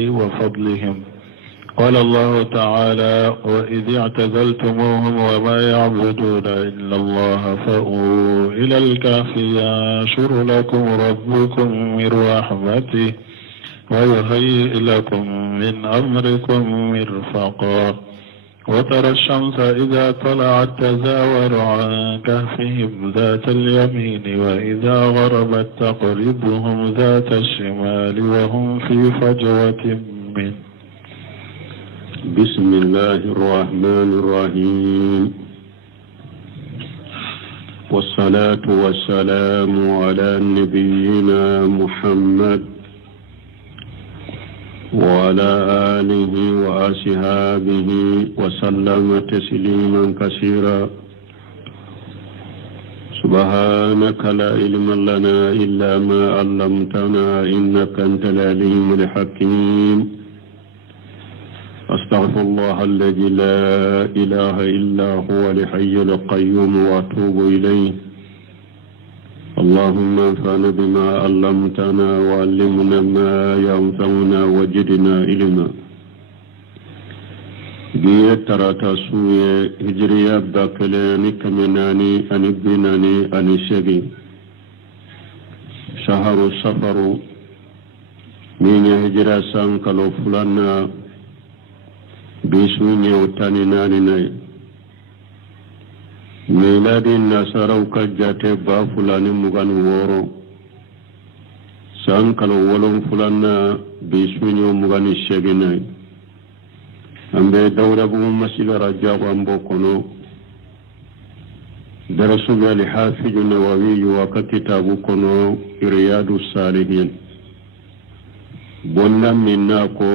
وفضلهم. قال الله تعالى: وإذ اعتزلتموهم وما يعبدون إلا الله فأووا إلى الكهف ينشر لكم ربكم من رحمته ويهيئ لكم من أمركم مرفقا. وترى الشمس إذا طلعت تزاور عن كهفهم ذات اليمين وإذا غربت تقرضهم ذات الشمال وهم في فجوة منه. بسم الله الرحمن الرحيم، والصلاة والسلام على نبينا محمد وعلى آله وأصحابه وسلم تسليما كثيرا. سبحانك لا علم لنا إلا ما علمتنا إنك أنت العليم الحكيم. أستغفر الله الذي لا إله إلا هو الحي القيوم وأتوب إليه. اللهم انفعنا بما علمتنا وعلمنا ما ينفعنا وزدنا علما. بيه تراتا سوية هجرية باكلاني كمناني أني بناني أني شغي شهر السفر من هجرة سانكالو فلانا بسوني وتاني ناني ناي ميلادي النصارى وكجاتي با فلاني مغان وورو سانكالو ولون فلانا بسوني ومغان الشيغي ناي أمبي دورة بمسيل رجاء وانبوكونو درسوا لحافظ النووي وكتاب كونو رياض الصالحين بونا مناكو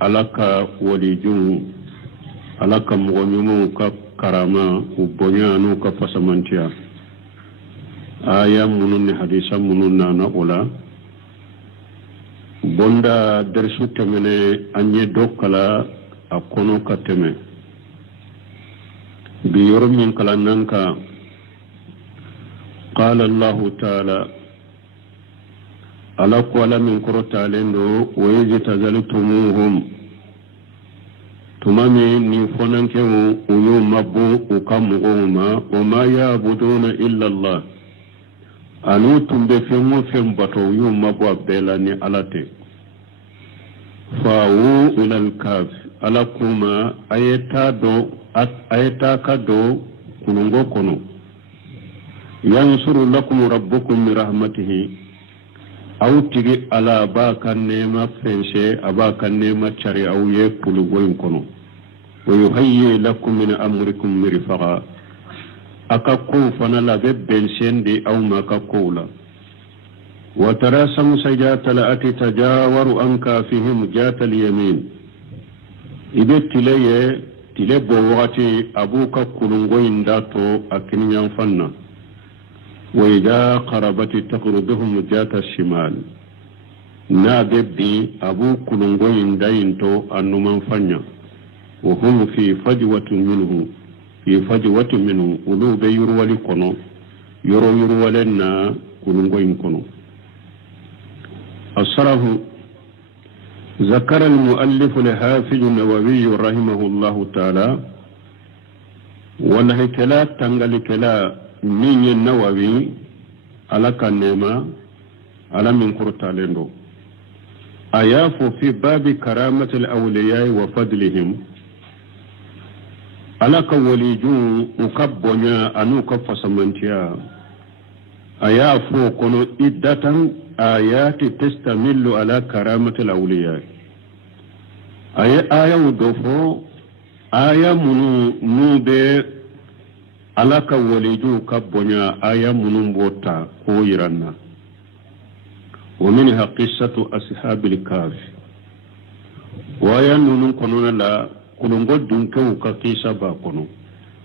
alaka walijun alaka mgonyomu ka karama ubonyanu ka fasamantia aya munun hadisa munun nana ola bonda dersu temene anye dokala akono kateme biyoro min kala nanka qala allah ta'ala ala kwala min kurota lendo weje tazalitumuhum tumami ni fonanke uyu mabu ukamugoma wama yabuduna illa Allah anu tumbe femu fem bato uyu mabu abela ni alate fawu ila al-kaf ala kuma ayeta kado kunungo kono yansuru lakum rabbukum min rahmatihi aw tigi ala ba kan nema fense aba kan nema chari aw ye pulu boyin kono wa yuhayyi lakum min amrikum mirfaqa akaku fana la be bensendi aw ma kakula wa tara samsajata la atitajawaru anka fihim jata al-yamin ibetilaye tilebo wati abuka kulungo indato akinyam fanna وإذا قربت تقربهم ذات الشمال ناببي أبو كلنغوين داينتو أنو منفنيا وهم في فجوة منه ولو بيرولي كونو يرولنا كلنغوين كونو. الصرف ذكر المؤلف الحافظ النووي رحمه الله تعالى والهكلا تنغلكلا من النووي على كنما على من كرتالندو أياف في باب كرامة الأولياء وفضلهم على كوليجو مكبونا أنو كفصمنتيا أياف كنو إدة آيات تستمل على كرامة الأولياء آية ودفو آية منو alaka waliju kabbonya aya munumbota ko yiranna wa minha qissatu ashabil kahf wa yanun konona la kulungo dunke ka qissa ba kono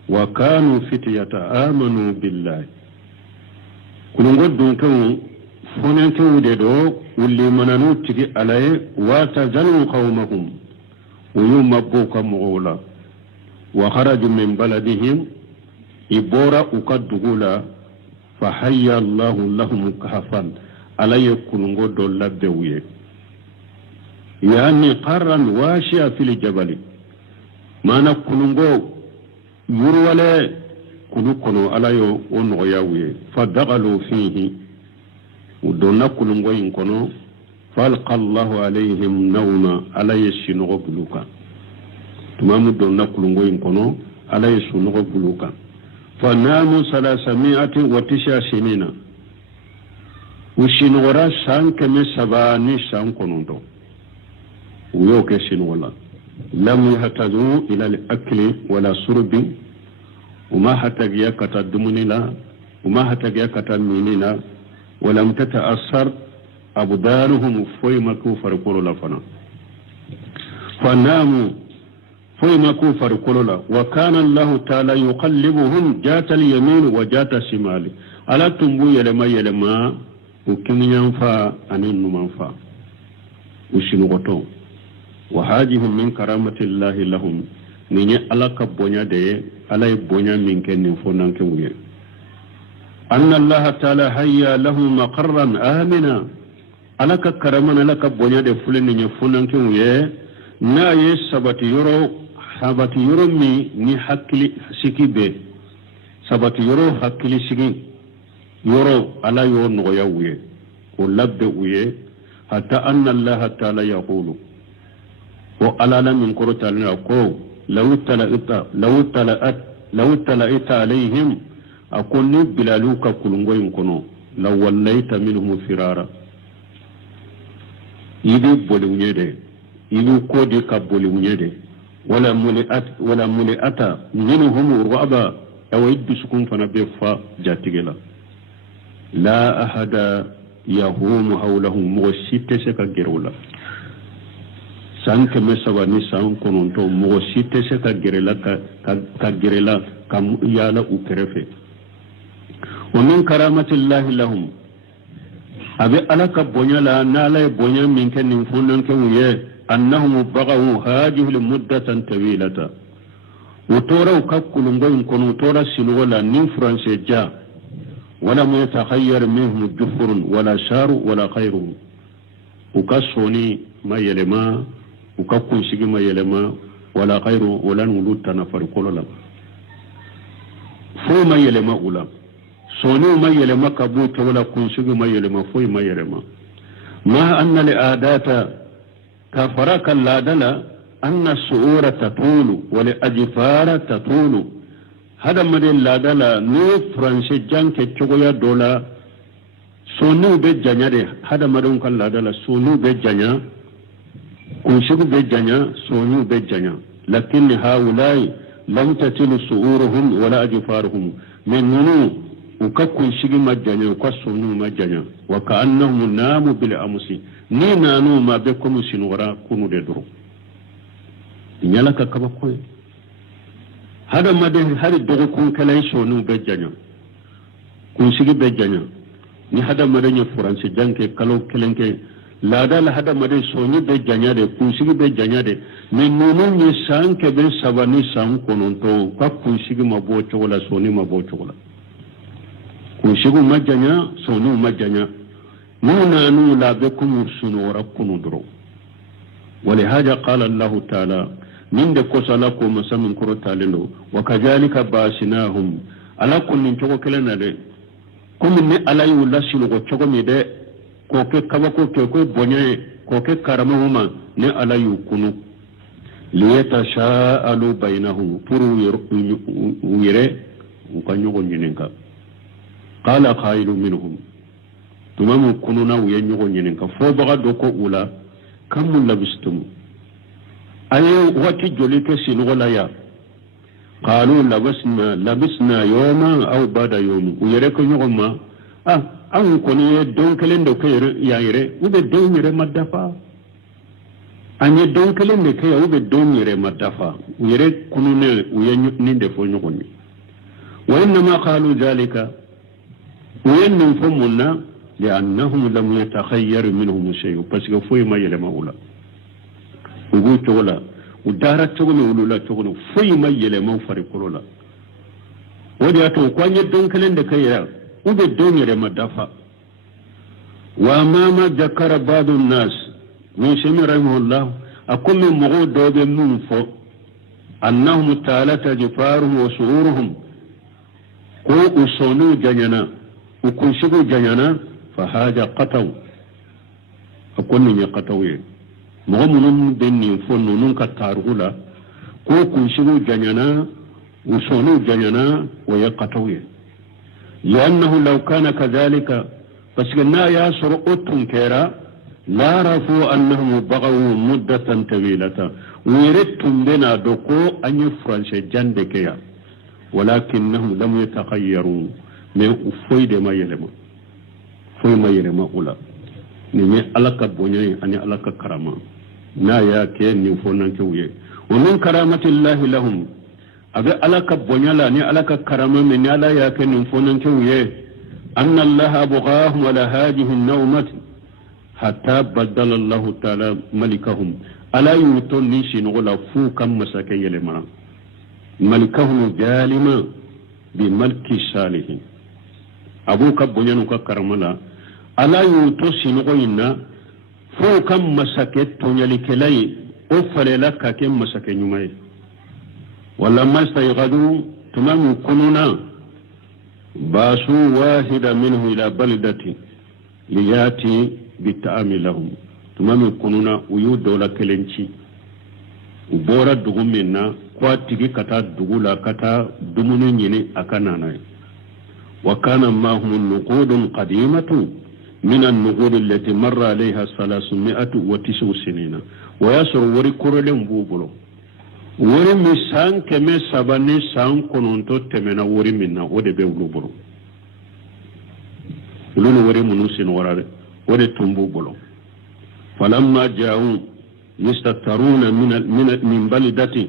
wa kanu fityata amanu billahi kulungo dunke fonenke wude do ulli mananu tigi alaye wa tazalu qawmahum wa yumabbuka mughula wa kharaju min baladihim ibora ukadugula فحيا الله لهم كهفا على يكون غدو لبويه يعني قرا واشيا في الجبل ما نكونغو يرولا كنو على يو ونغياوي فدخلوا فيه ودون كنغو ينكونو فالقى الله عليهم نوما على يشنغو بلوكا تمام دون كنغو ينكونو على يشنغو بلوكا فناموا 309 سنين وشنغورا سانك مسباني سانكونوندو ويوكي شنغولا لم يهتدوا إلى الأكل ولا شرب وما هتجيا كتا دمنيلا وما هتجيا كتا مينينا ولم تتأثر أبدانهم فيما كفر كورولا فنا فناموا فيما كفر كورولا وكان الله تعالى يقلبهم جات اليمين وجات الشمال على تنبو يلما وكن ينفع أن ينفع وشنغتو وهذه من كرامة الله لهم نيني على كبونيا دي على بونيا من كن فنان كويه أن الله تعالى هيا له مقرا آمنا على كرامنا لك بونيا دي فلن نيني فنان كويه نا يسبت يرو مي حكلي سكي بي سبت يرو حكلي سكي يرو على يرو نغيويه ولبد ويه حتى أن الله تعالى يقول وعلى من قرط لنقو لو تلأت عليهم أقول بلالوك كلنغو ينكونو لو وليت منهم فرارا يدي بولونيدي يدي كودي كبولونيدي ولا ملئت منهم رعبا أو يدسكم فنبيفا جاتيلا لا أحد يهوم حولهم مغسيتسك جرولا san kɛmɛ saba ni san kɔnɔntɔn mɔgɔ si tɛ se ka gɛrɛla ka yaala u kɛrɛfɛ wa min karamatillahi lahum a bɛ ala ka bonya la n'ala ye bonya min kɛ nin funnankɛw ye annahum bagaw hadihi muddatan tawilata u tora u ka kulungo in kɔnɔ u tora sinɔgɔ la ni furansɛ ja ولم يتخير منهم جفر ولا شار ولا خيره وكسوني ما يلما وككون شيء ما يلما ولا خيره ولا نولد تنفر كلنا فو ما يلما ولا سوني ما يلما كبوت ولا كون شيء ما يلما فو ما يلما ما أن لآدات كفرك اللادنا أن السؤور تطول ولأجفار تطول هذا مدين لادلا نو فرنسي جانك تشوغيا دولا سونو بجانيا دي هذا مدين كان لادلا سونو بجانيا كنشوغ بجانيا سونو بجانيا لكن هؤلاء لم تتل سؤورهم ولا أجفارهم من نونو وككن شيغ مجانيا وكسونو مجانيا وكأنهم ناموا بالأمس ني نانو ما بكم سنورا كونو ددرو نيالا كبكوي هذا ما ده هذا دوغو كون كلاي سونو بجانيا كون سيغي بجانيا ni hada mare ni france janke kalo kelenke la dal hada mare sonu bejanya de kun sigi bejanya de mais nono ni sanke be sabani san kononto ka kun sigi mabo chola soni mabo chola kun sigi majanya sonu majanya nuna nu la bekum sunu rakkunu dro ولهذا قال الله تعالى من دكوس لكم مسمن كرتا لنو وكذلك باسناهم على كل نتوكو كلنا دي كم ني على يولا سيلو تشوكو مي دي كوكي كباكو كوكو بوني كوكي كرمهما ني على يكونو ليتشاءلوا بينهم فرو ويري وكانيو نينكا قال قائل منهم تمام كنونا وينيو نينكا فو بغا دوكو اولا كم لبستم أي وقت جوليك سنغلا يا قالوا لبسنا يوما أو بعد يوم ويريك يوما أو كوني دون كلين دو كير يا يري وبدون يري مدفع أني دون كلين دو كير وبدون يري مدفع ويريك كنوني وينين دفو نغني وإنما قالوا ذلك وينن فمنا لأنهم لم يتخير منهم شيء بس فوي ما يلما ولا وقلت ولا ودارت تقول ولا تقول فوي ما يلما فريقولا ودي أتو كون يدون كلن دكيا وبدون يرما دفع وأمام ذكر بعض الناس من سمي رحمه الله أكون من مغود دوب من فوق أنهم تالت جفارهم وسعورهم كو أصونو جنينا وكنشبو جنينا فهذا قطو أكون من قطوي مغمون دني فنو ننك تارغولا كو كنشبو جنينا وصونو جنينا ويقطوي لأنه لو كان كذلك فسكنا ياسر أتم كيرا لا رفوا أنهم بغوا مدة طويلة ويردتم بنا دكو أن يفرنش جندكيا ولكنهم لم يتغيروا من فويد ما يلم فوي ما يلم أولا نمي ألك بني أني ألك كرامة نايا كي نفونن كوي ومن كرامة الله لهم أبي ألك بني لا ني ألك كرامة من لا يا كي نفونن كوي أن الله بغاهم على هذه النومة حتى بدل الله تعالى ملكهم ألا يوتون نيشين ولا فوكا مساكي لما ملكهم ظالما بملك صالح أبوك بنيانك كرملا ألا يوتون سنغوينا فوكا مساكي تنيالك لي أفل لك كم مساكي نمي ولما استيغدوا تمام كنونا باسوا واحدا منه إلى بلدة لياتي بالتأمي لهم تمام كنونا ويود دولا كلنشي وبورا دغمنا قواتيكي كتا دغولا كتا دمونيني أكانانا وكان معهم النقود قديمة من النقود التي مر عليها 309 سنين ويسر وري كورلين بوبلو وري مسان كمي ساباني سان كنونتو تمنا وري منا ودي بيولو برو لونو وري منوسين ورالي ودي تنبو بلو فلما جاءوا يستترون من بلدتي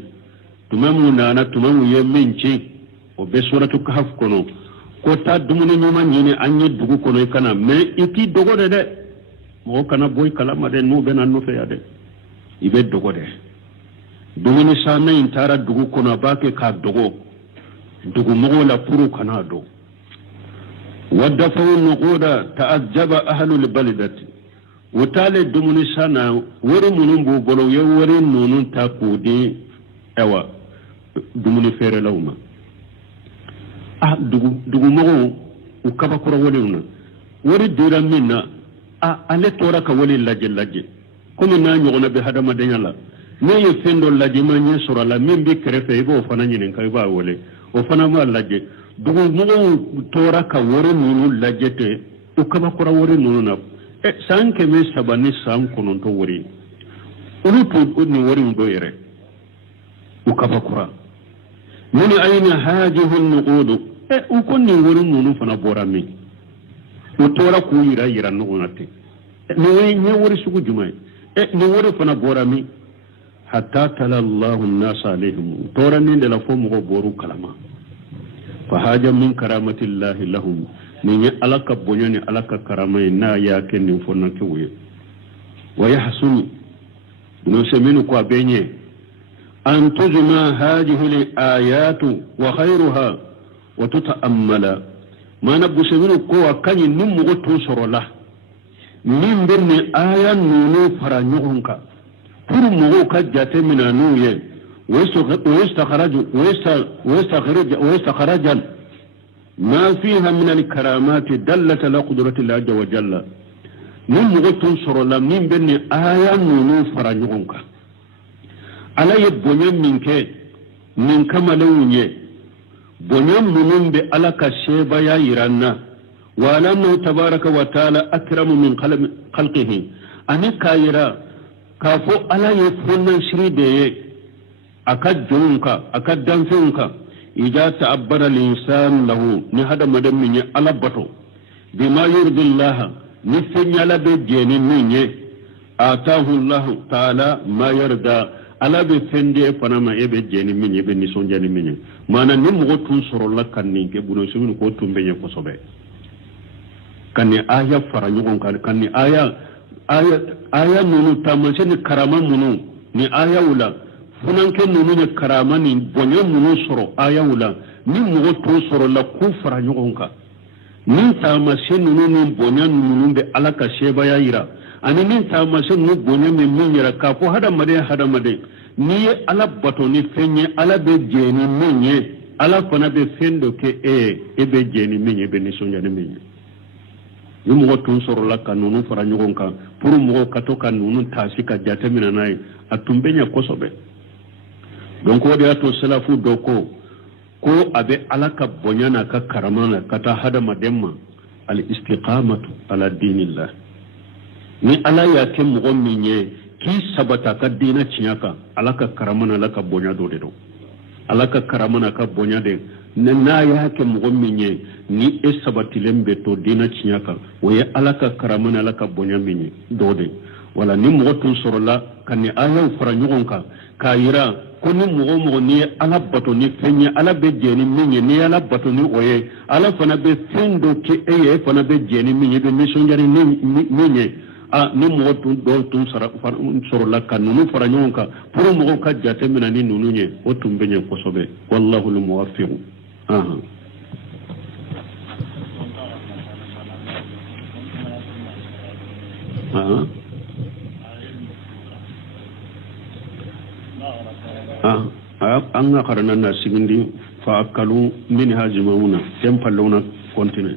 تمامو نانا تمامو يمينشي وبسورة كهف كنو كوتا دموني نيما نيني أني دوغو كنو يكنا مي إكي دوغو دي مو كان بوي كلام دي نو بنا نو فيا دي يبي دوغو دي دموني سانا انتارا دوغو كنو باكي كا دوغو مغولا پورو كنا دو ودفعوا النقود تأجب أهل البلدة وتالي دموني سانا وري منون بولو يوري نونون تاكودي اوا دموني فير لوما دوغو مغو وكبا كورا وليونا وري ديرا منا ale tora ka wali laje comme na nyogona be hadama danyala ne ye fendo laje ma nye sura la min bi krefe ibo fana nyinin kai ba wole o fana ma laje dugu mugo tora ka wore nunu lajete o kaba kura wore nunu na sanke me sabani san konon to wori ulu to ni wori ndo yere o kaba kura min ayna hajihu an-nuqud o konni wori nunu fana borami o tora ku yira nunu nate ni wori sugu jumay ni wori fana borami hatta tala Allahu an-nas alayhim tora ni de la fo mo boru kalama فهاجم من كرامة الله لهم من ألك بنيان ألك كرامة نا ياكن فنان كوي ويحسن نسمينك بيني أن تجمع هذه الآيات وخيرها وتتأمل ما نبغى سمينك وكان نمو تنصر له من بين آية نونو فرانيونك فرمو كجات من نويه ويستخرج ما فيها من الكرامات دلت على قدرة الله عز وجل من مغتون سرلا من بين آية نونو فرانيونك على يبنيان منك من كما لوني بنيان منون بألك الشيبا يا إيرانا وعلى أنه تبارك وتعالى أكرم من خلقه أني كايرا كافو على يفرنا شريدي أكد جونكا أكد دانفونكا إذا تعبر الإنسان له نهد مدمني على بطو بما يرضي الله نفن على بجين مني آتاه الله تعالى ما يرضى على بفندي فنما يبجين مني بنسون جاني مني ما نمغو تنصر الله كنين كبنو سمين كوتم بني كسوبي كني آية فرانيون كني آية نونو تامسين كرامان نونو ni aya wula funanke nunu ne karama ni bonye nunu soro aya wula ni mugo to soro la ku fara nyogonka ni tamase nunu ni bonye nunu be alaka sheba ya ira ani min ta masun nu bonya min yara ka ko hada made ni ala bato ni fenye ala be jeni minye ala fana be fendo ke e be jeni minye be ni sonja ni minye ni mo tun soro la kanunu fara nyogon kan pour mo kato kanunu tasi ka jate minanai atumbenya kosobe donc wadi ato salafu doko ko abe ala ka bonyana ka karamana kata hada mademma al istiqamatu ala dinillah ni ala ya ke mo minye ki sabata ka dina cinyaka ala ka karamana ala ka bonya do ala ka karamana ka bonya de na ya ke mo minye ni e sabati lembe to dina cinyaka waye ala ka karamana ala ka bonya minye do de wala ni mo tun sorola kan ni ayaw fara nyonka ka yira ko ni mo ni ala bato ni fenye ala be jeni minye ni ala bato ni oye ala fana be fendo ke eye fana be jeni minye be mission jari minye ni mo tun sorola kan nunu fara nyonka pour mo ka jate minani nunu nye o tumbenye kosobe wallahu al muwaffiq an ga karana na sigindi fa akalu min hajimuna tempalona continue.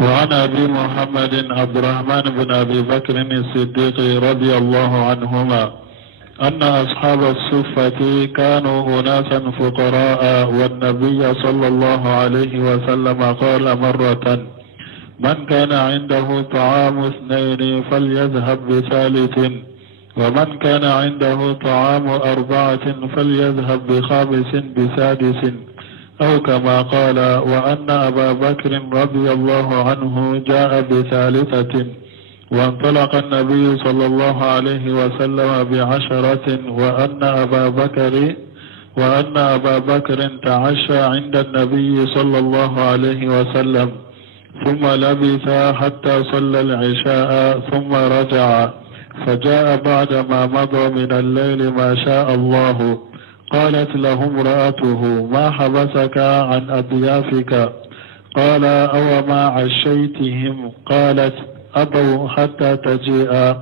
وعن أبي محمد عبد الرحمن بن أبي بكر الصديق رضي الله عنهما أن أصحاب الصفة كانوا أناسا فقراء والنبي صلى الله عليه وسلم قال مرة من كان عنده طعام 2 فليذهب بثالث ومن كان عنده طعام 4 فليذهب ب5 بسادس أو كما قال وأن أبا بكر رضي الله عنه جاء ب3 وانطلق النبي صلى الله عليه وسلم ب10 وأن أبا بكر تعشى عند النبي صلى الله عليه وسلم ثم لبث حتى صلى العشاء ثم رجع فجاء بعدما مضى من الليل ما شاء الله قالت له امرأته ما حبسك عن أضيافك قال أو ما عشيتهم قالت أبوا حتى تجيء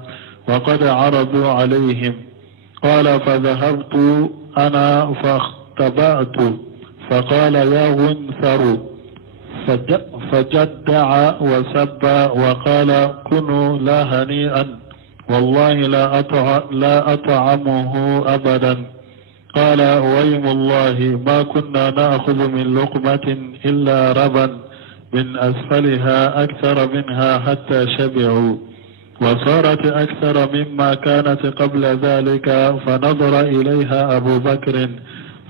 وقد عرضوا عليهم قال فذهبت أنا فاختبأت فقال يا غنثر فجدع وسب وقال كنوا لا هنيئا والله لا أطعمه أبدا قال ويم الله ما كنا نأخذ من لقمة إلا ربا من أسفلها أكثر منها حتى شبعوا وصارت أكثر مما كانت قبل ذلك فنظر إليها أبو بكر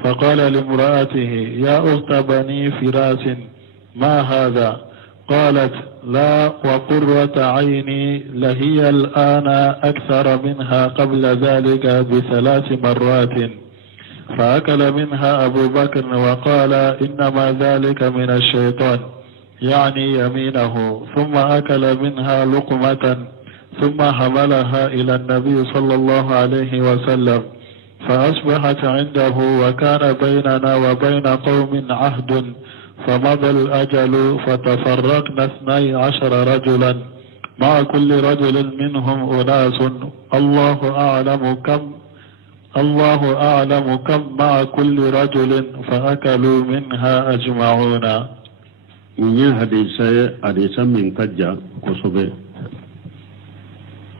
فقال لامرأته يا أخت بني فراس ما هذا قالت لا وقرة عيني لهي الآن أكثر منها قبل ذلك ب3 مرات فأكل منها أبو بكر وقال إنما ذلك من الشيطان يعني يمينه ثم أكل منها لقمة ثم حملها إلى النبي صلى الله عليه وسلم فأصبحت عنده وكان بيننا وبين قوم عهد فمضى الأجل فتفرقنا 12 رجلا مع كل رجل منهم أناس الله أعلم كم مع كل رجل فأكلوا منها أجمعون. إني حديثا من كجا كسبه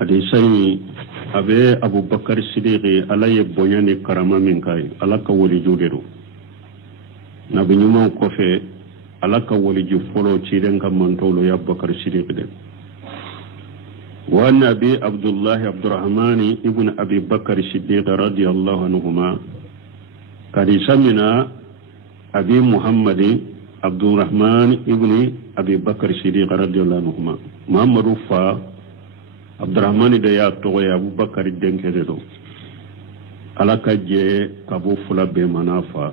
حديثا أبو بكر الصديق على يبوني كرامة من كاي على كولي جودرو نبي نيوم كوفي على كولي جفولو تيرن كمانتولو يا بكر الصديق ده والنبي عبد الله عبد الرحمن ابن أبي بكر الصديق رضي الله عنهما قد سمنا أبي محمد عبد الرحمن ابن أبي بكر الصديق رضي الله عنهما محمد فا عبد الرحمن ده يا توي أبو بكر الدنكرو على كجي كابو فلا بمنافع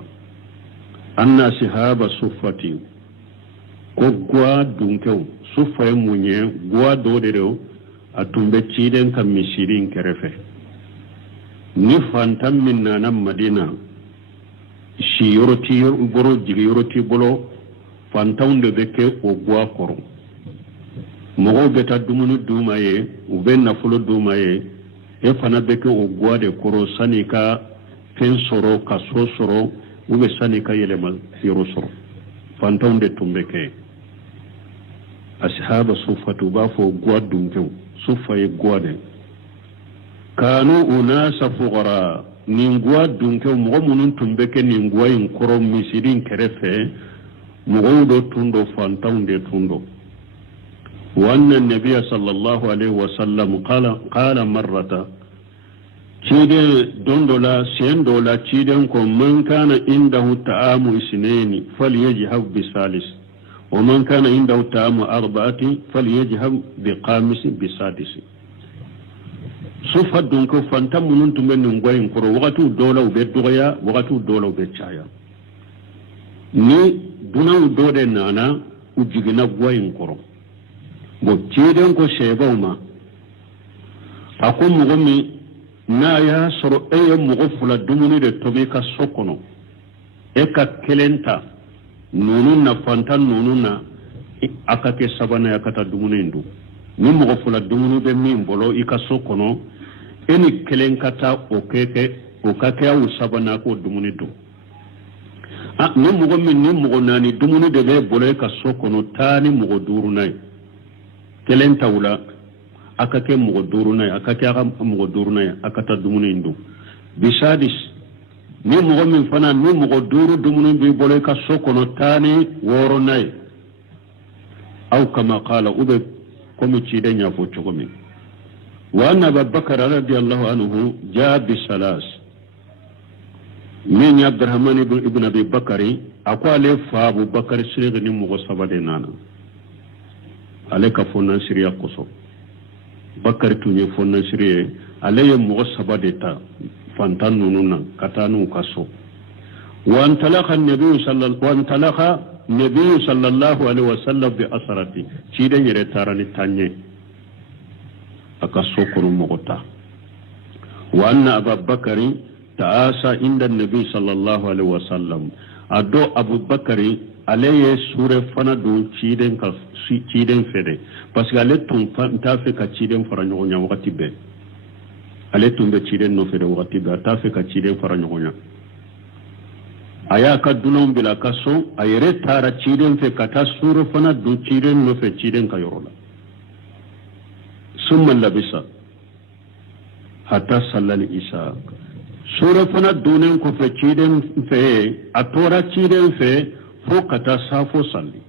أن شهاب صفتي كوغوا دونكو صفة مونيه غوا دودرو atumbe ciden kam misirin kerefe ni fantam min nanam madina si yoroti boro jigi yoroti bolo fantam de beke o gwa koro mogo beta dumuni duma ye u be nafolo duma ye e fana be ke o gwade koro sani ka fen soro ka so soro u be sani ka yelema yoro soro fantaw de tumbe ke ashaba sufatu ba fo gwadum ke sufa ye gwade kanu unasa fuqara ningwa dunke mogo munun tumbe ke ningwa in koro misirin kerefe mogo do tundo fantaunde tundo wa anna an-nabiy sallallahu alaihi wasallam qala marrata cide dondola sendola ciden ko man kana indahu ta'amu isnaini falyajhab bi salis wa man kana indahu ta'amu arba'ati falyajhab bi qamis bi sadis sufa dunko fantam munun tumbe ningwa in koro wakatu dola ube doya wakatu dola ube chaya ni dunaw dode nana ujigina gwa in koro bo ciden ko shebawma ako mogomi na ya soro eye mogo fula dumuni de tobi ka sokono e ka kelenta nunu na fantan nunu na aka ke sabana ya kata dumuni ndu ni mogo fula dumuni be min bolo ika sokono eni kelen kata o kake awu sabana ko dumuni ndu ni mogo min ni mogo nani dumuni de be bolo ika sokono tani mogo duru nai kelen tawula akake mogo duru nai akake aga mogo duru nai akata dumuni ndu bisadis ni mogo min fana ni mogo duru dumuni bi bolo ka sokono tani woro nai aw kama qala ube komi cide nya fo chogomi wa anna abubakar radiyallahu anhu jaa bisalas min abdurrahman ibn abi bakari akwale fa abubakar sirri ni mogo sabade nana ale ka fonna siriya koso bakari tunye fonna siriye ale ye mogo sabade ta fantan nununa katanu kaso wa antalaqa nabiy sallallahu alaihi wasallam bi asrati cide yere tarani tanye aka sokoro mogota wa anna abubakari ta'asa inda nabiy sallallahu alaihi wasallam ado abubakari aleye sure fana do ciden fede parce que ale ton ta fe ka ciden fara nyonya wakati be ale tumbe ciden no fede wakati be ta fe ka ciden fara nyonya aya ka dunon bila kaso ayere tara ciden fe kata sure fana do ciden no fe ciden ka yorola summa labisa hatta sallal isha sure fana dunen ko fe ciden fe atora ciden fe fo kata safo salli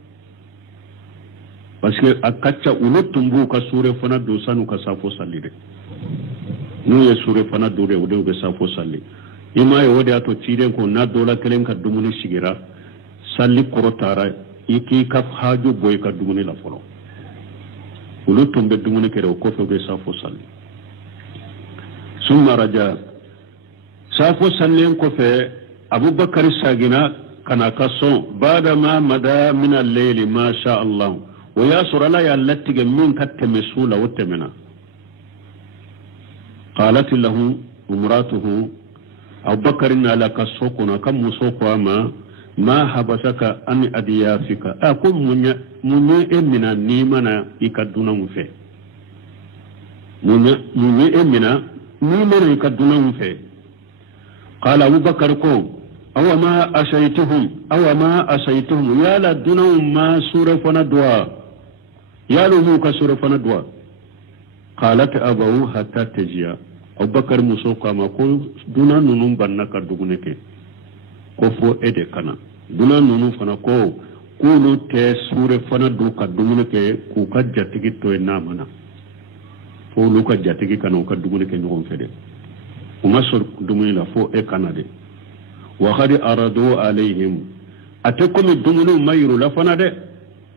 parce que akacha ulo tumbu ka sure fana do sanu ka safo salli de nu ye sure fana do de ude be safo salli ima ye wode ato ciden ko na dola kelen ka dumuni sigira salli korotara iki ka haju boy ka dumuni la folo ulo tumbe dumuni kere ko fe be safo salli summa raja safo salli ko fe abubakar sagina kana kaso bada ma mada min al-layl ma sha Allah wa yasura la yallatiga min katamesula watamina qalat lahu umratuhu abubakar la kasokuna kam musoko ma habasaka an adiyafika akum munya emina ni mana ikaduna mufe munya emina ni mana ikaduna mufe qala abubakar ko أو ما أشيتهم يا لدنهم ما سورة فندوا يا لهم كسورة فندوا قالت أبو حتى تجيا أبو بكر مسوكا ما قول دونا ننم بناك دوغنك كفو إدي كنا دونا ننم فنكو كولو تي سورة فندوا كدوغنك كوكا جاتيكي توي نامنا فولو كجاتيكي كنا وكا دوغنك نغم فدي وما سور دوغنك فو كنا دي وقد أردوا عليهم أتكم الدمنو ما يرو لفنا ده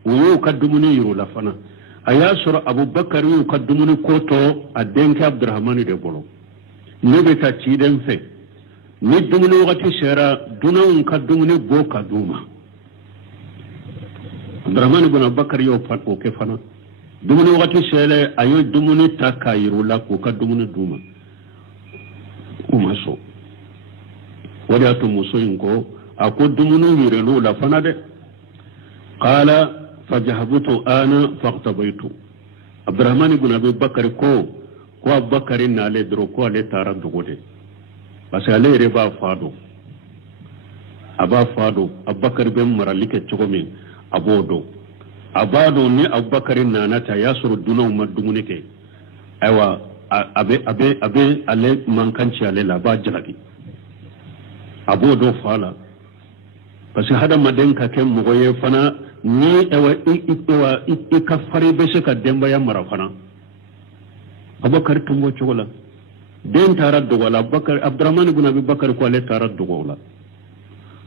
ويقدمني يرو لفنا أياسر أبو بكر يقدمني كوتو أدينك عبد الرحمن ده بولو نبتا تشيدن في ندمني وقت شرا دونو قدمني بوكا دوما عبد الرحمن بن أبو بكر يوفن وكيفنا دمني وقت شرا أيو دمني تاكا يرو لك وقدمني دوما ومسو wadi atu musoyin ko ako dumunu yirelu la fana de qala fajahbutu ana faqtabaitu Abdurrahman ibn Abi Bakar ko Abubakar na ale doro ko ale tara dogode parce que ale yɛrɛ b'a fa dɔn a b'a fa dɔn Abubakar bɛ marali kɛ cogo min a b'o dɔn a b'a dɔn ni Abubakar nana ta y'a sɔrɔ dunanw ma dumuni kɛ ayiwa a bɛ ale mankan ci ale la a b'a jalaki a b'o dɔn fa la parce que hadamaden ka kɛ mɔgɔ ye fana ni i ka fari bɛ se ka denbaya mara fana Abubakar tun b'o cogo la den taara dogo la Abdurrahman ibn Abi Bakar ko ale taara dogo la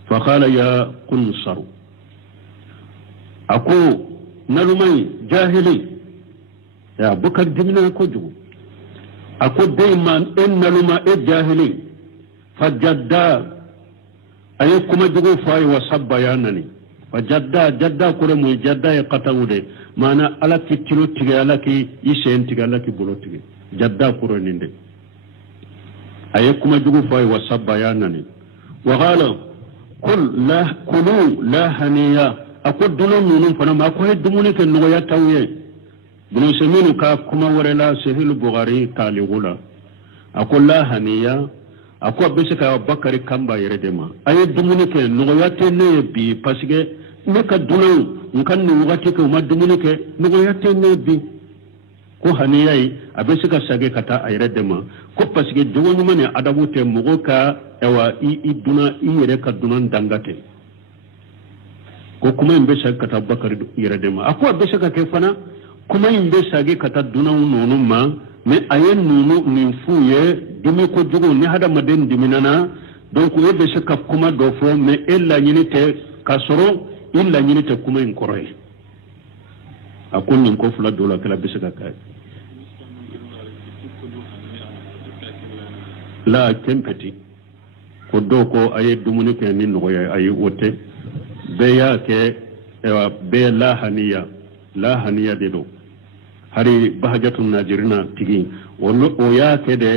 fa qala ya Qunsar ako nalumai jahili ya Abubakar dimina ko jugu ako dayman en naluma e jahili fa jadda ay kuma jugu fa wa sabba ya nani fa jadda kore mu jadda ya qatawude mana ala ki tiro tige ala ki isen tige ala ki bolo tige jadda kore ninde ay kuma jugu fa wa sabba ya nani wa qala kulu la haniya ako dunon nunun fana ma ko dumuni ke no ya tawye bunu seminu ka kuma warela sahih bukhari taligula ako la haniya ako bisika Abubakar kamba yere dema ay dumuni ke no ya tenne bi parce que ne ka dunon nkan ni wati ke ma dumuni ke no ya tenne bi ko haniya yi abisika sage kata ayre dema ko parce que duwonu mane adabu te mugo ka ewa i duna i yere ka dunan dangate ko kuma in be sage kata Abubakar yere dema ako bisika ke fana kuma in be sage kata dunan nonu ma me ayen nunu min fuye dimi ko jugo ni hada maden diminana donc e be saka kuma do fo me ella nyinite kasoro illa nyinite kuma in koroy akon nin ko fula dola kala be saka kay la tempeti ko do ko aye dumuni ke ni no ya ayi wote be ya ke be la haniya de do hari bahajatun najirina tigi o ya ke de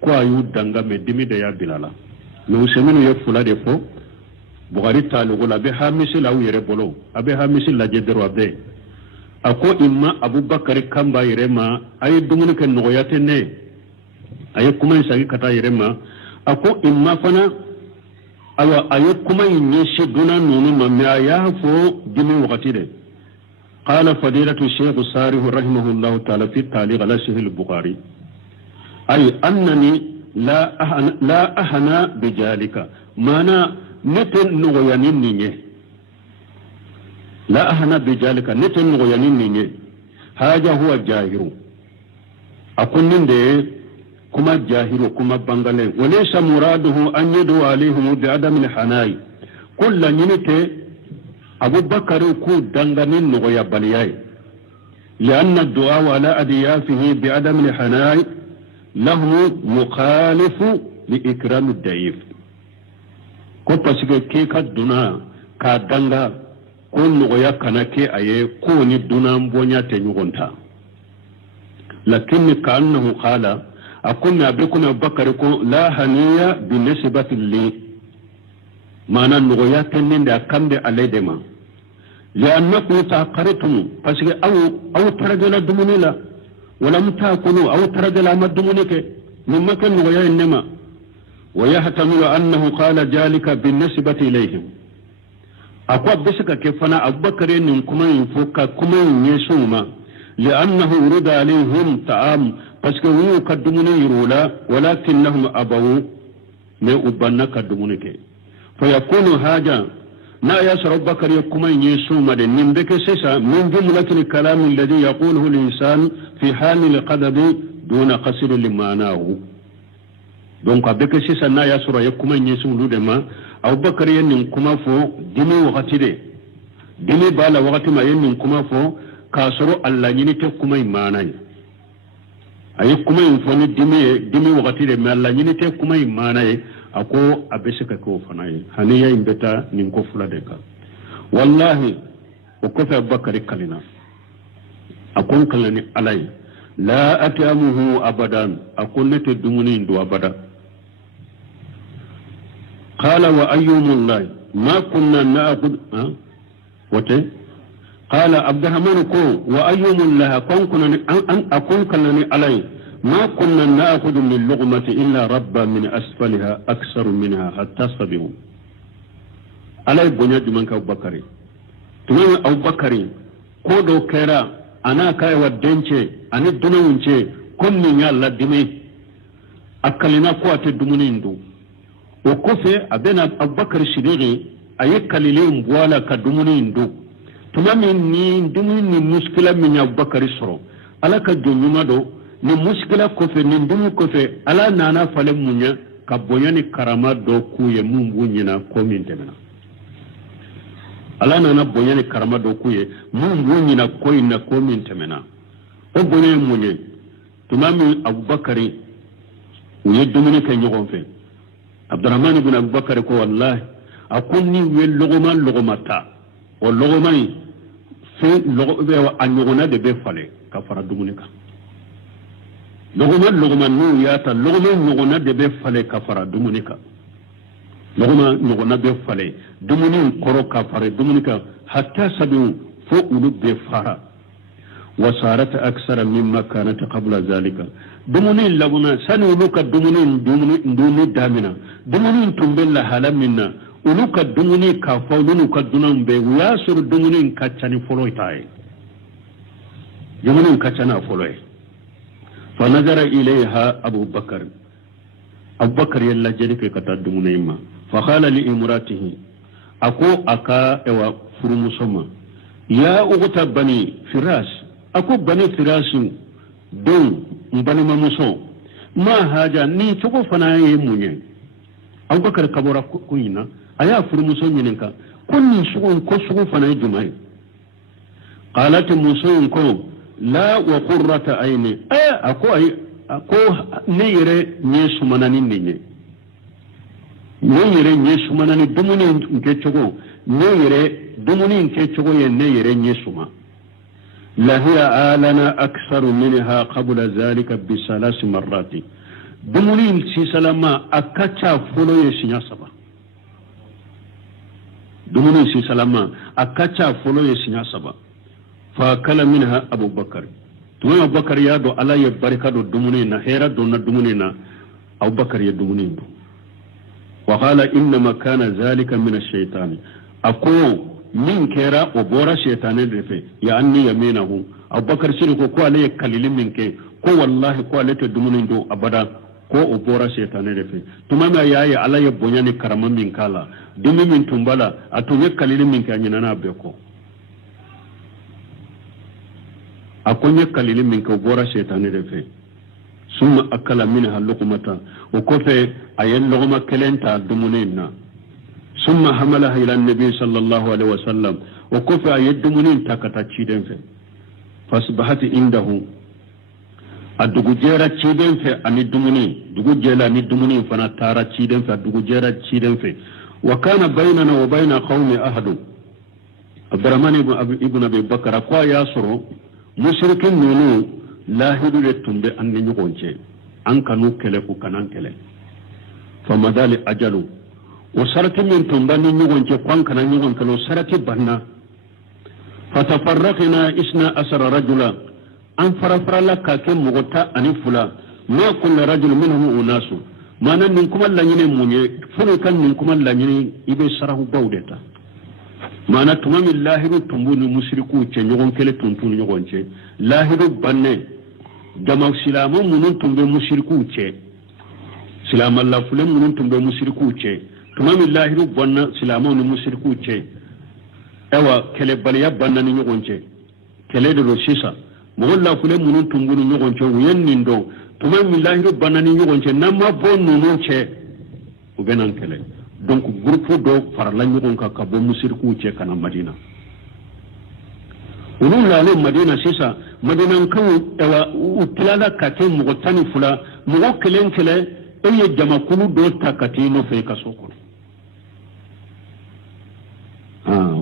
ko ayu danga me dimi de ya bilala no seminu ye fula de fo Bukhari talugo la be hamisi la yere bolo abe hamisi la jedro abe ako imma Abubakar kamba yere ma ay dumuni ke no ya tenne ay kuma sagi kata yere ma ako imma fana ayo ay kuma yin shi duna nunu ma me ya fo dimi wakati de قال فضيلة الشيخ صارح رحمه الله تعالى في التعليق على صحيح البخاري أي أنني لا أهنا بذلك معنى نتن نغيانيني لا أهنا بذلك نتن نغيانيني هذا هو جاهر أقول من ده كما جاهر كما بانغالي وليس مراده أن يدعو عليهم بعدم الحناي كل نينته Abubakar ku danganin nogoya baliyai لأن الدعاء على أديافه بعدم الحناء له مخالف لإكرام الضعيف ko pasike ke ka duna ka danga ko nogoya kana ke aye ko ni duna mbonya te nyugonta lakin ka annahu qala akun abikuna Abubakar ko la haniya bi nisbati li mana nogoya tennende akambe alaydema لأنكم تأقرتم فسك أو ترجل دمونيلا ولم تأكلوا أو ترجل ما دمونيك مما كان ويا إنما ويحتمل أنه قال ذلك بالنسبة إليهم أقوى بسك كيفنا أبو بكر إن كما ينفك كما يسوما لأنه ورد عليهم طعام فسك ويقدمون يرولا ولكنهم أبوا ما أبنا قدمونك فيكون هذا نا يسر أبو بكر يكما يسوما من بك سيسا من جملة الكلام الذي يقوله الإنسان في حال القدب دون قصر لمعناه donc abeke sisa na ya sura yakuma nyesu ndude ma Abubakar yen kuma fo dimi wakati de dimi bala wakati ma yen kuma fo ka soro Allah nyini te kuma imana ni ayi kuma info ni dimi wakati de ma Allah nyini te kuma imana ye ako abeseka ko fana ye haniya imbeta nin ko fula de ka wallahi o ko fa Abubakar kalina akon kalani alai la atamuhu abadan akon ne te dumuni ndo abada قال وأيوم الله ما كنا نأخذ قال عبد الرحمن كو وأيوم لها أن أكون كنني علي ما كنا نأخذ من اللغمة إلا ربا من أسفلها أكثر منها حتى صبروا علي بنياد من أبو بكر تمام أبو بكر كودو كيرا أنا كاي ودنشي أنا دونونشي كم من يالا دمي أكلنا قوة الدمونيندو وكفي أبنا أبو بكر الشديغي أيكالي لهم بوالا كدمونيندو tumami ni ndumi ni muskila min Abubakar soro ala ka jonyuma do ni muskila kofe ni ndumi kofe ala nana fale munya ka bonya ni karama do kuye mumbu nyina ko min temena ala nana bonya ni karama do kuye mumbu nyina ko ina ko min temena o bonya munye tumami Abubakar uye dumuni ke nyogon fe Abdurrahman ibn Abubakar ko wallahi akunni we logomata o logomani fe logo be a nyogona de be fale ka fara dumuni ka logoma nu yata logoma nyogona de be fale ka fara dumuni ka logoma nyogona be fale dumuni koro ka fara dumuni ka hatta sabu fo ulu be fara wasarat aksara mimma kanat qabla zalika dumuni labuna sanu luka dumuni damina dumuni tumbella halaminna uluka dumuni ka fawlunu ka dunan be yasur dumuni ka cani folo itaye dumuni ka cana folo fa nazara ilayha Abu Bakar yalla jadi ke kata dumuni ma fa qala li imratihi ako aka ewa furumusoma ya ughta bani firas ako bani firasu don mbani mamuso ma haja ni tuko fana ye munye Abu Bakar kabora kuina aya furumuso nyininka kunni sugun ko sugu fana jumai qalat musun ko la wa qurrata ayni ako ne yere nye sumanani ninye ne yere nye sumanani dumuni nke chogo ne yere dumuni nke chogo ye ne yere nye suma la hiya alana aktharu minha qabla zalika bi salas marrati dumuni si salama akacha folo ye sinya saba dumuni si salama akacha folo ye sinya saba fa kala minha Abu Bakar tuma Abu Bakar ya do ala ya barka do dumuni na hera do na dumuni na Abu Bakar ya dumuni do wa qala inna ma kana zalika min ash-shaytan ako min kera o bora shaytanin refe ya anni yaminahu Abu Bakar shiri ko ala ya kalilin minke ko wallahi ko ala ta dumuni do abada ko o bora shaytanin refe tuma ma yayi ala ya bonya ni karaman min kala dumi min tumbala atunye kalilin min kanyina na beko akonye kalilin min ko bora shaytanin refe summa akala minha luqmata o kofe ayen lugma kelenta dumunina summa hamalaha ila an-nabi sallallahu alaihi wasallam o kofe ayen dumunin takata ciden fe fasbahat indahu adugu jera ciden fe ani dumuni dugu jela ni dumuni fana tara ciden fe adugu jera ciden fe wa kana bainana wa baina qaumi ahadu Abdurrahman ibn Abi Bakr kwa yasuru mushrikin nunu lahidu le tumbe anni nyugonche an kanu kele ku kanan kele fa madali ajalu wa sarati min tumba ni nyugonche kwan kanan nyugon kalo sarati banna fatafarraqna isna asara rajula an farafara ka ke mugota ani fula ma kullu rajul minhum unasu mana nin kuma lanyine munye fulu kan nin kuma lanyine ibe sarahu bawdeta mana tumami lahiru tumbuni mushriku ce nyugon kele tuntun nyugon ce lahiru banne jama silama munun tumbe mushriku ce silama la fule munun tumbe mushriku ce tumami lahiru banna silama ni mushriku ce ewa kele baliya banna ni nyugon ce kele de sisa mo la fule munun tumbuni nyugon ce wuyen nindo tumami lahiru banna ni nyugon ce namma bon nunu ce ubenan kele donc groupe do farla nyugon ka kabo mushriku ce kana Madina ulun la le Madina sisa Madina kan ewa utilala kate mugo tani fula mugo kelen kele eye jama kulu do takati no fe kasoko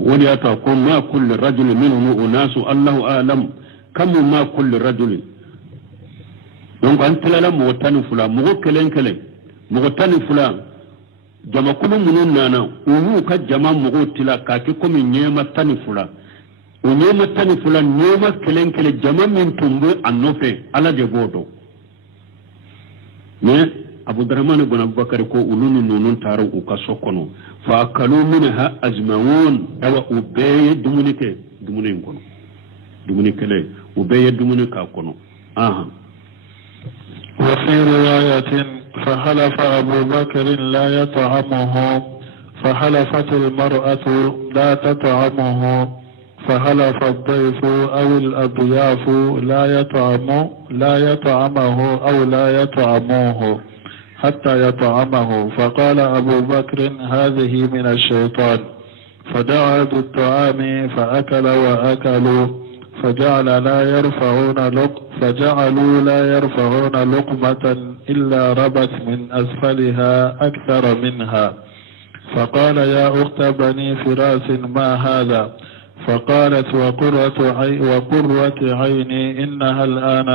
wani ata ko ma kullu rajul minhum unasu Allahu a'lam kam ma kullu rajul donc an tilala mugo tani fula mugo kelen kele mugo tani fula jama kulu munun nana ulu ka jama mugo tila kake komi nyema tani fula ونيما تاني فلان نيما كلين كلي جمع من تنبو النوفي على جبوتو مي أبو درمان بن أبو بكر كو أولون نونون تارو وكسوكونو فأكلوا منها أجمعون أو أبي دمونيك دمونين كونو دمونيك لي أبي دمونيك كونو وفي رواية فحلف أبو بكر لا يطعمه فحلفت المرأة لا تطعمه فحلف الضيف أو الأضياف لا يطعمه أو لا يطعموه حتى يطعمه فقال أبو بكر هذه من الشيطان فدعا بالطعام فأكل وأكلوا فجعلوا لا يرفعون لقمة إلا ربت من أسفلها أكثر منها فقال يا أخت بني فراس ما هذا فقالت وقرة عيني إنها الآن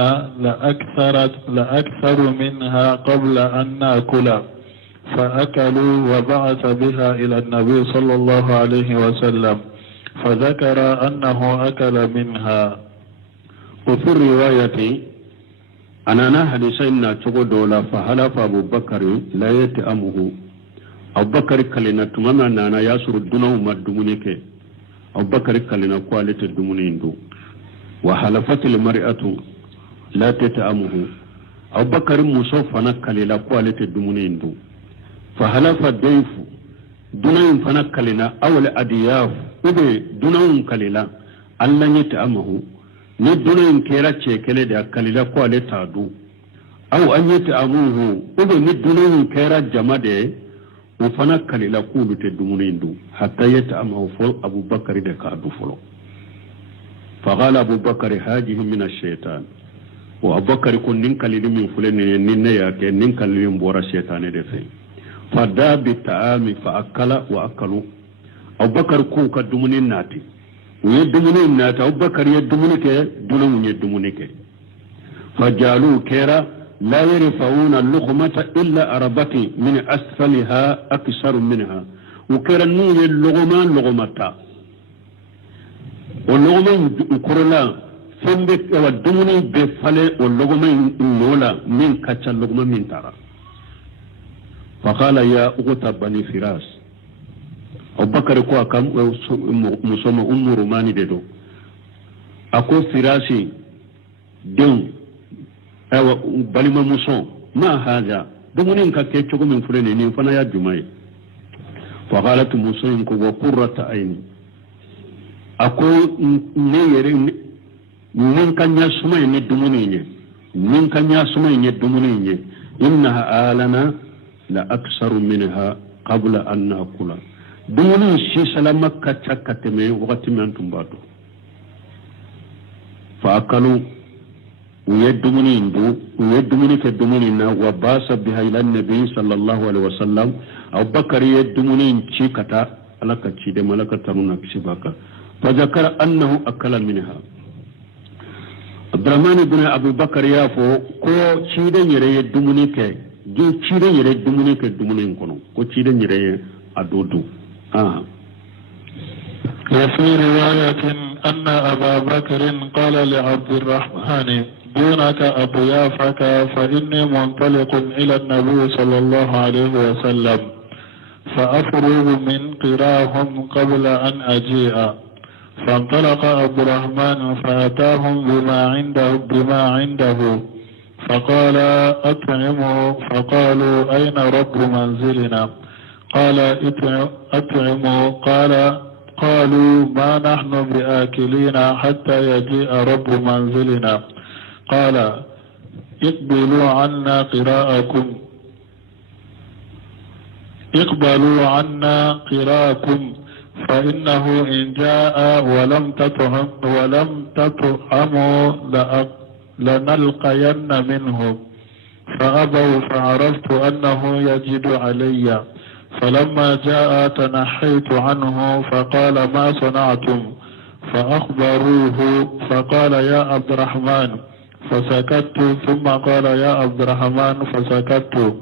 لأكثر منها قبل أن نأكل فأكلوا وبعث بها إلى النبي صلى الله عليه وسلم فذكر أنه أكل منها. وفي الرواية أنا حديثنا تقول فحلف أبو بكر لا يتأمه أبو بكر كلنا تماما أنا ياسر الدنو مدمونيك أبو بكر كلنا قوالة الدمونين دو وحلفت المرأة لا تتأمه أبو بكر مصوفنا كلنا قوالة الدمونين دو فحلف الضيف دونين فنكلنا أول أدياف ube dunawun kalila Allah ya ta'amahu ni dunawun kera ce kele da kalila ko ale tadu aw an yi ta'amuhu ube ni dunawun kera jama de u fana kalila ko lute dumunindu hatta ya ta'amahu fol abubakar da ka adu folo fa qala abubakar hadihi min ash-shaytan wa abubakar kun nin kalili min fulani nin ne ya ke nin kalilin bora shaytane de fe fa da bi ta'ami fa akala wa akalu abubakar ko ka dumuni nati uye dumuni nati abubakar ya dumuni ke dunamu ya dumuni ke fajalu kera la yarfa'una luqmata illa arabati min asfaliha aksaru minha ukera nu ye luqmata o luqma ukurla fembe wa dumuni be fale o luqma nola min kacha luqma min tara faqala ya uqta bani firas abubakar ko akam musoma ummu rumani de do ako firasi den awa balima muso ma haja dumunin ka ke cogo min fulene ni fana ya jumai fa qalat muso ko wa qurrata aini ako ne yere nin kanya suma ne dumuni ne nin kanya suma ne dumuni ne innaha alana la aksaru minha qabla an nakula dumuni shi salama katame wakati min tumbado fa akalu uye dumuni ke dumuni na wa basa biha ila nabi sallallahu alaihi wasallam abubakar ye dumuni ci kata alaka ci de malaka taruna ci baka fa zakara annahu akala minha abdurrahman ibn abubakar ya fo ko ci de yere ye dumuni ke ju ci de yere dumuni ke dumuni kono ko ci de yere adodu وفي رواية أن أبا بكر قال لعبد الرحمن دونك أضيافك فإني منطلق إلى النبي صلى الله عليه وسلم فأفرغ من قراهم قبل أن أجيء فانطلق عبد الرحمن فأتاهم بما عنده فقال أطعموا فقالوا أين رب منزلنا قال أطعموا قالوا ما نحن بآكلين حتى يجيء رب منزلنا قال اقبلوا عنا قراءكم فإنه إن جاء ولم تطعموا لنلقين منهم فأبوا فعرفت أنه يجد علي فلما جاء تنحيت عنه فقال ما صنعتم فأخبروه فقال يا عبد الرحمن فسكت ثم قال يا عبد الرحمن فسكت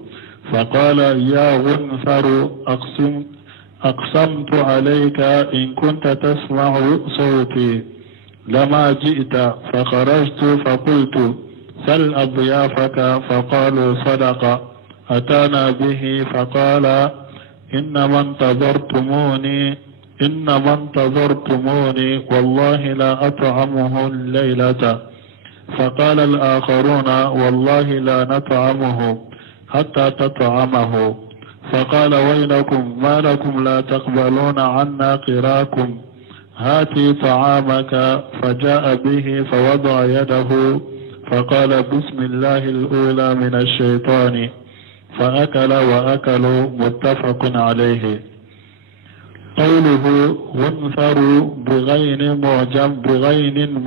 فقال يا غنفر أقسمت عليك إن كنت تسمع صوتي لما جئت فخرجت فقلت سل أضيافك فقالوا صدق. أتانا به فقال إنما انتظرتموني والله لا أطعمه الليلة. فقال الآخرون والله لا نطعمه حتى تطعمه. فقال ويلكم ما لكم لا تقبلون عنا قراكم، هاتي طعامك. فجاء به فوضع يده فقال بسم الله الأولى من الشيطان، فأكل وأكلوا. متفق عليه. قوله وانثروا بغين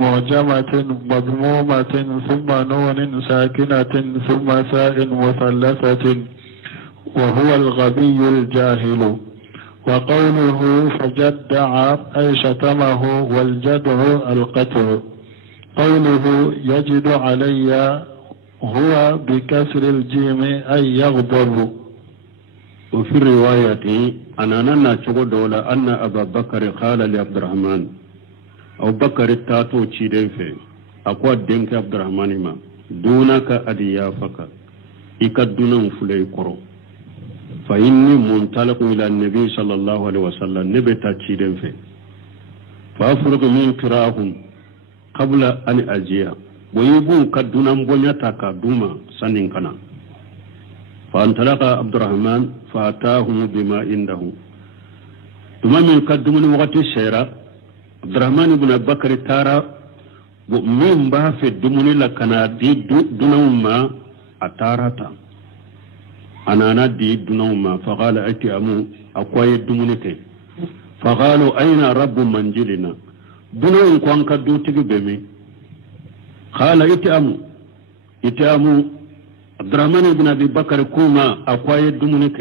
معجمة مضمومة ثم نون ساكنة ثم ساء مثلثة وهو الغبي الجاهل. وقوله فجدع أي شتمه، والجدع القتل. قوله يجد علي هو بكسر الجيم أي يغضب. وفي الرواية أنا نشهد أن أبا بكر قال لعبد الرحمن أو بكر التاتو تشيدين في أقوى دينك عبد الرحمن ما دونك أديافك إكدنا فلي كرو، فإني منطلق إلى النبي صلى الله عليه وسلم نبتا تشيدين في فأفرق من كراهم قبل أن أجيء ويبون كدنا بنيتك دوما سنين كنا. فانطلق عبد الرحمن فأتاهم بما عنده ثم من قدمون وقت الشيرة عبد الرحمن بن بكر تارا من بها في الدمون لكنا دي دونهما أتارتا أنا دي دونهما. فقال أتي أمو أقوي الدمونك. فقالوا أين رب منجلنا دونهم كوان كدو تجبمي. قال إتي أمو عبد الرحمن بن أبي بكر كوما أقوي الدمونك.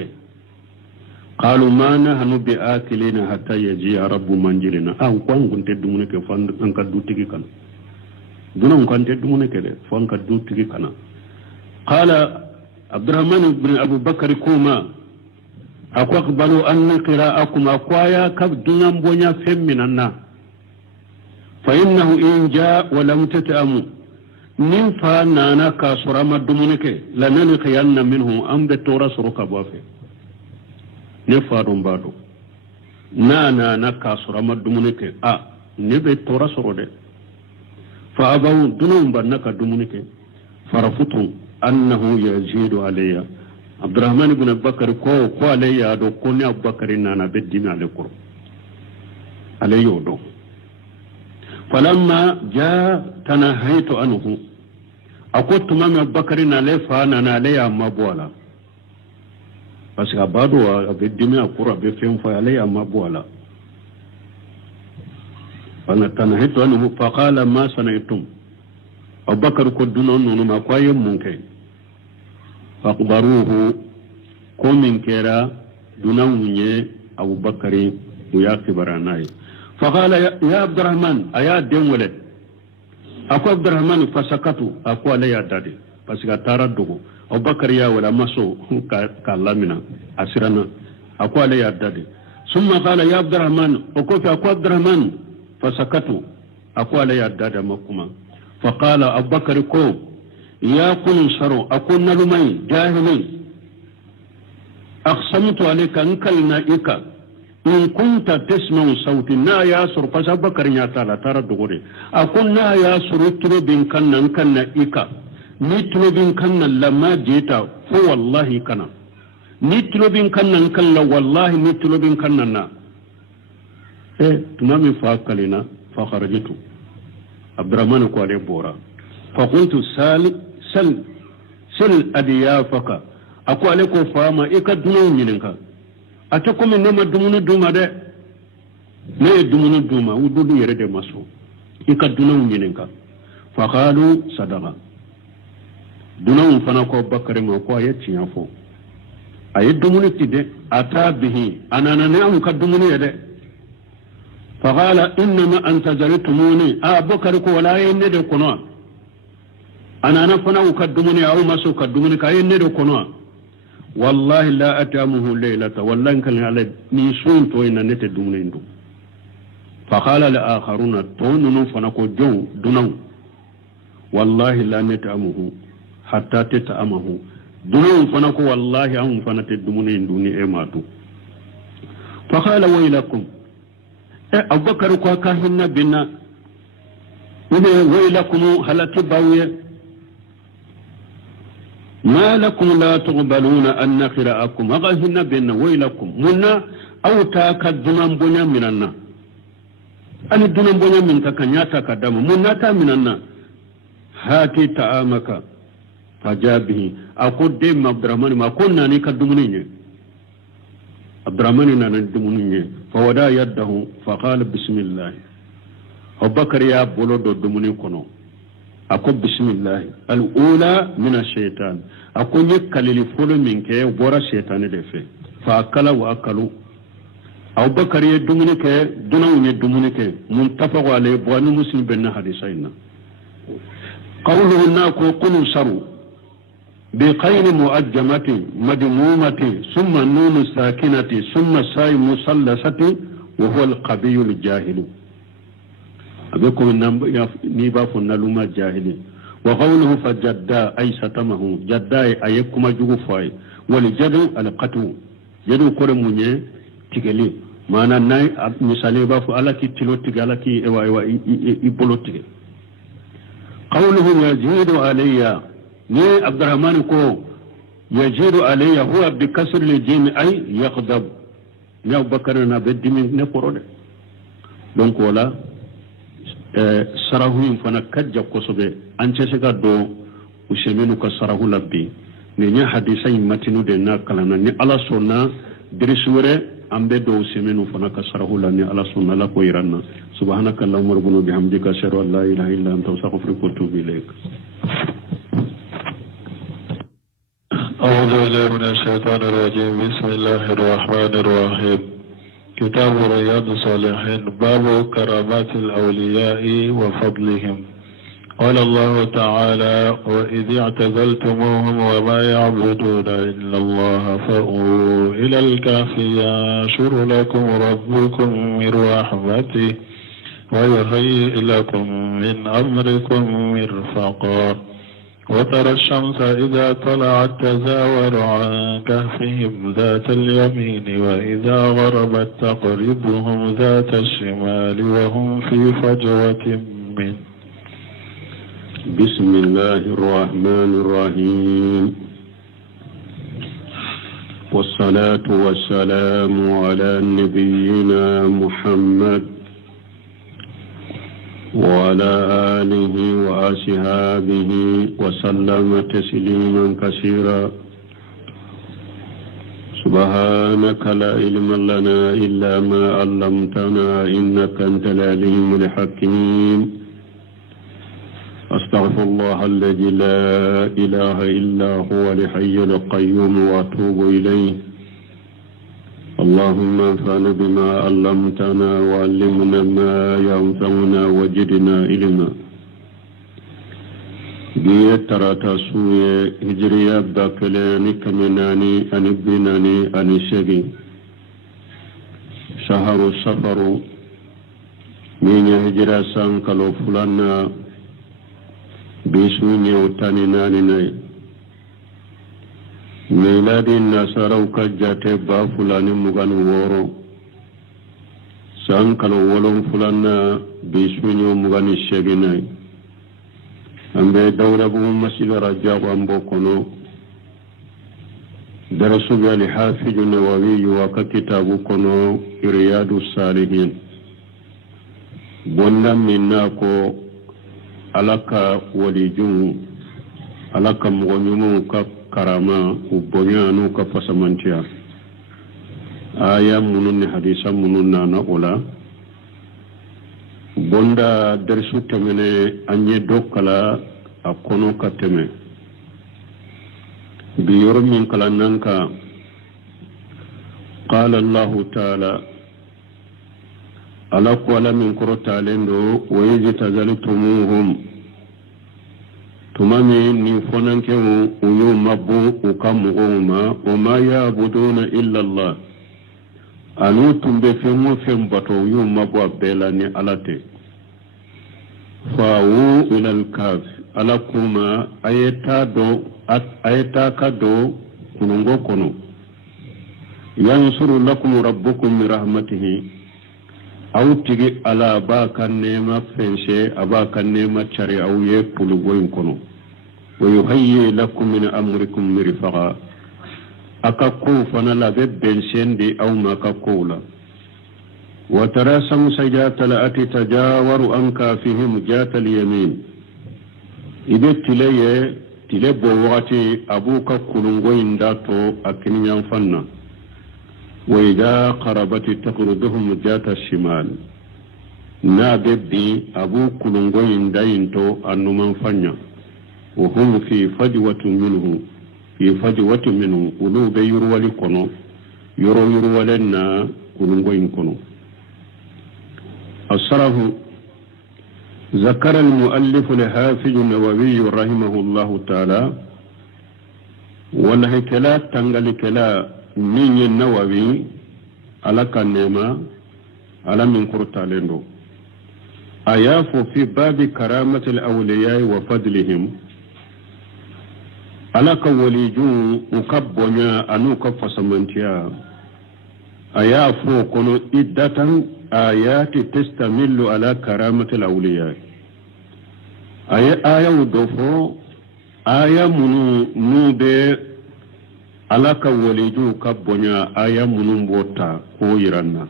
قالوا ما نحن بآكلين حتى يجي رب منجلنا. كوان كنت الدمونك فان كدو تجي كان دونهم كنت الدمونك فان كدو تجي كان. قال عبد الرحمن بن أبي بكر كوما أقبلوا أن قراءكم أقوايا كبدنا بنيا فمنا، فإنه إن جاء ولم تتأموا ننفى نانا كاسورا مدمونك لننقين منه أم بتورا سروكا بوافي نفى رمبادو نانا كاسورا مدمونك نبي تورا سرودي. فأبوا دنهم بنك دمونك فرفتهم أنه يزيد علي. عبد الرحمن بن بكر كو علي أدو كوني أبو بكر نانا بدين على كرو علي يودو. فلما جاء تنهيت عنه أقول مام أبو بكر نالي فانا نالي أما بوالا بس أبادو بدين أكرو بفهم فعلي أما بوالا. فانا تنهيت عنه فقال ما صنعتم. أبو بكر كدنا نونما كواي ممكن. فأخبروه كومين كيرا دوناوني أبو بكر وياكي براناي. فقال يا عبد الرحمن أيا دين ولد. أكو عبد الرحمن فسكتوا أكو علي دادي فسكت تاردوه. أبو بكر يا ولا مسو كلامنا أسرنا أكو علي دادي. ثم قال يا عبد الرحمن أكو عبد الرحمن فسكتوا أكو علي دادي مكما. فقال أبو بكر كو يا كن شرو أكون لمي جاهلي أقسمت عليك أنكلنا إيكا إن كنت تسمع صوتي نا ياسر فسأبو بكر ياتالا ترى دغوري أكون نا ياسر تلوبين كنا أنكلنا إيكا نتلوبين كنا لما جيتا فوالله كنا نتلوبين كنا أنكلنا والله نتلوبين كنا نا تمامي فاكلنا فخرجتو عبد الرحمن قال بورا. فقلت سل أديافك أقول لكم فاما إيكا دمون منك أتكم إنما دمون دوما ده لا يدمون دوما ودود يرد مسو إيكا دمون منك. فقالوا صدقا دمون فنكو بكر ما قوى يتشيافو أي دمون تده أتا به أنا نعم كدمون يده. فقال إنما أنت جلتموني بكر ولا يند كنوا أنا نفنا أقدمني أو ما سأقدمني كأي ندو كنوا والله لا أتامه الليلة والله إن كان على نيسون توينا نتدمني ندو فقال الآخرون تونن فنكو جو دنو والله لا نتأمه حتى تتأمه دنو فنكو والله أم فنتدمونين دوني إماتو فقال ويلكم أبو بكر كاهن بنا ويلكم هل تباوية ما لكم لا تقبلون أن نقرأكم أغاهن بنا ويلكم منا أو تاكا دنان بنا مننا أن الدنان بنا من تكنياتا كدام منا تا مننا هاتي تآمك فجابه أقول ديم عبد الرحمن ما كنا نكدمني عبد الرحمن ندمني فودا يده فقال بسم الله أبو بكر يا بولو دمني كنو أقول بسم الله الأولى من الشيطان أقول يكالي فولو منك ورا الشيطان دفع فأكل وأكلوا أبو بكر يدمني كي دونه يدمني كي منتفق عليه بوانو مسلم بين حديثين قوله ناكو قلوا سروا بقيل مؤجمة مجمومة ثم النون ساكنة ثم ساي مثلثة وهو القبي الجاهل أبيكم نيبا فنالوما جاهل وقوله فجدا أي ستمه جدا أيكم جوفاي والجدو القتو جدو كرموني تيغلي مانا ناي مثالي بافو ألاكي تلو تيغالاكي إوا إوا إبولو تيغ قوله يزيد علي ني عبد الرحمن كو يزيد علي هو بكسر الجيم أي يغضب ني أبو بكر بدمي نقرون دونك ولا sarahu fana kajja kosobe an ce shiga do ushemenu ka sarahu labbi ne nya hadisa matinu de na kalana ni ala sunna dirisure ambe do ushemenu fana ka sarahu la ni ala sunna la ko iranna subhanaka allahumma rabbuna bihamdika ashhadu an la ilaha illa anta astaghfiruka wa atubu ilaik أعوذ بالله من الشيطان الرجيم بسم الله الرحمن الرحيم كتاب رياض الصالحين باب كرامات الأولياء وفضلهم قال الله تعالى وإذ اعتزلتموهم وما يعبدون إلا الله فأووا إلى الكهف ينشر لكم ربكم من رحمته ويهيئ لكم من أمركم مرفقا وترى الشمس إذا طلعت تزاور عن كهفهم ذات اليمين وإذا غربت تقرضهم ذات الشمال وهم في فجوة منه بسم الله الرحمن الرحيم والصلاة والسلام على نبينا محمد وعلى آله وأصحابه وسلم تسليما كثيرا سبحانك لا علم لنا إلا ما علمتنا إنك أنت العليم الحكيم أستغفر الله الذي لا إله إلا هو الحي القيوم وأتوب إليه اللهم انفعنا بما علمتنا وعلمنا ما ينفعنا وجدنا علما بيه تراتا سوية هجرية باكلاني كمناني أنبناني أنشغي شهر السفر من هجرة سانكالو فلانا بسمي وتاني ناني ناي ميلادي النصارى وكجاتي بافلاني مغان وورو سانكالو ولون فلانا بسمي ومغان الشغناي أمبي دورة بمسيل رجاق أمبو كنو درسوا بالحافظ النووي وكتاب كنو رياض الصالحين بنا مناكو alaka walijun alaka mgonyumu ka karama ubonyanu ka fasamantia aya munun ni hadisa munun na ola bonda dersu temene anye dokala akono ka teme biyoro min kala nanka qala allah ta'ala ala kwala min kurota lendo waye tazalitumuhum tumami ni fonanke uyu mabu ukamugoma wama yabuduna illa Allah anu tumbe fengo fen bato yu mabwa bela ni alate fawu ila alkaf ala kuma ayeta kado kunungo kono yansuru lakum rabbukum min rahmatihi aw tigi ala ba kan nema fense aba kan nema chari aw ye pulugoyin kono wa yuhayyi lakum min amrikum mirfaqa akakku fana la be bensendi aw makakula wa tara samsa jata ati tajawaru anka fihim jata al-yamin ibe tile bo wakati abuka kulungoyin dato akiniyan fanna wa idha qarabati taqruduhum jata al-shimal na bebbi abu kulungoyin dayinto annuman fanya wa hum fi fajwatin minhu ulu be yurwali kono yurwalen na kulungoyin kono الصرف ذكر المؤلف الحافظ النووي رحمه الله تعالى والهكلا تنقل كلا من النووي على كنما على من قرطالندو أياف في باب كرامة الأولياء وفضلهم على كوليجو مكبونا أنو كفصمنتيا أياف كنو إدة آيات تستمل على كرامة الأولياء آية ودفو آية منو بي على كوليجو كبنيا آية منو بوتا كويرنا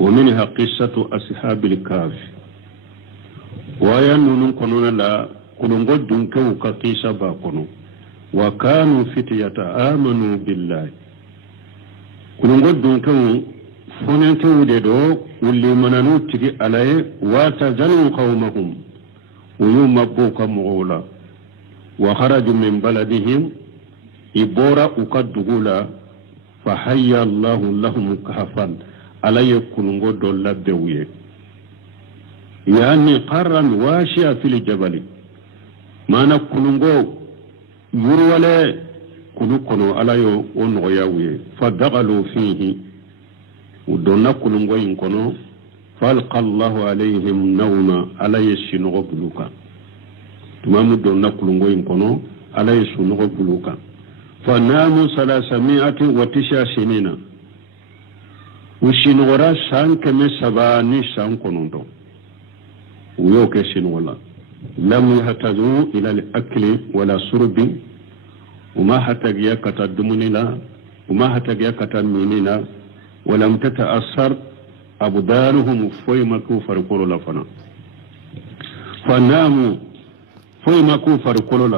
ومنها قصة أصحاب الكهف وآية منو كنونا لا كنو دنكو كقيسة باكنو وكانوا فتية آمنوا بالله كنو دنكو fonente wude do wulli mananu tigi alaye watazanu qawmahum ويوم مبوكا مغولا وخرجوا من بلدهم إبورا أكدغولا فحيا الله لهم كهفا على يكون غدو لبويه يعني قرا واشيا في الجبل ما نكونغو يرولا كنو على يو ونغياوي فدخلوا فيه ودونا كنو ينكونو فالقى الله عليهم نوما على يشنغو بلوكا تمام دونا كنو ينكونو على يشنغو بلوكا فناموا 309 سنين وشنغورا سانك مسباني سانكونو ويوكي شنغولا لم يهتدوا إلى الأكل ولا شرب وما هتجيا كتدمننا وما هتجيا كتدمننا ولم تتأثر أبدانهم فيما كفر كل فنا فناموا فيما كفر كل